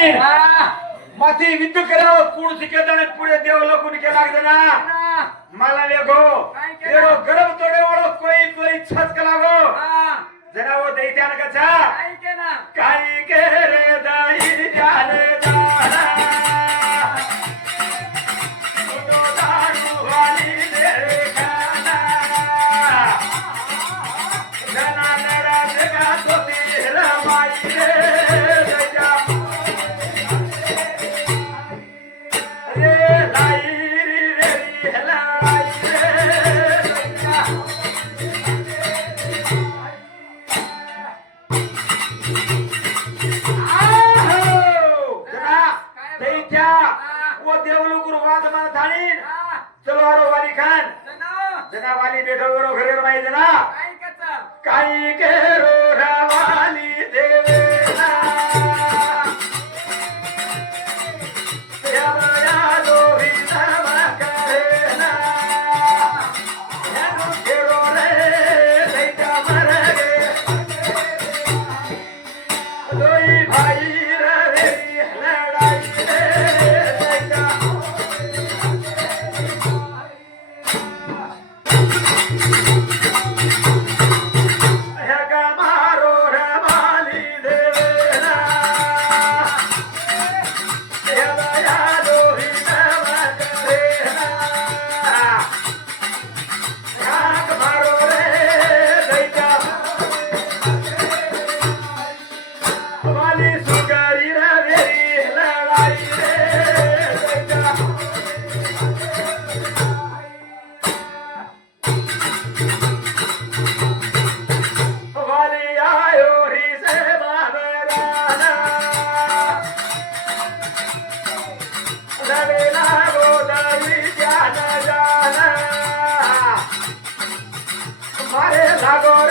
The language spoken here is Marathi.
धाणी माती विद्यु कराव पुढ सिकेताने पुढे देव लकून के लागदे ना मला लेगो एरो गरम तोडे वाळो कोई छत कलागो जना वो दैत्यान कचा काही के रे दाई जाले जाना तो दारू वाली दे खाना जना लड़ा जगा तो तेरा माई रे जा रे लाई रे लाई रे जा चलो आरो वाली खान जना वाली बेटो रो घरे माई जना काई के रो रावाली देवेना यादा दो ही नामा करेना यानो केरो रे दैता मरगे दोई भाई रे लड़ाई रे दैता Agora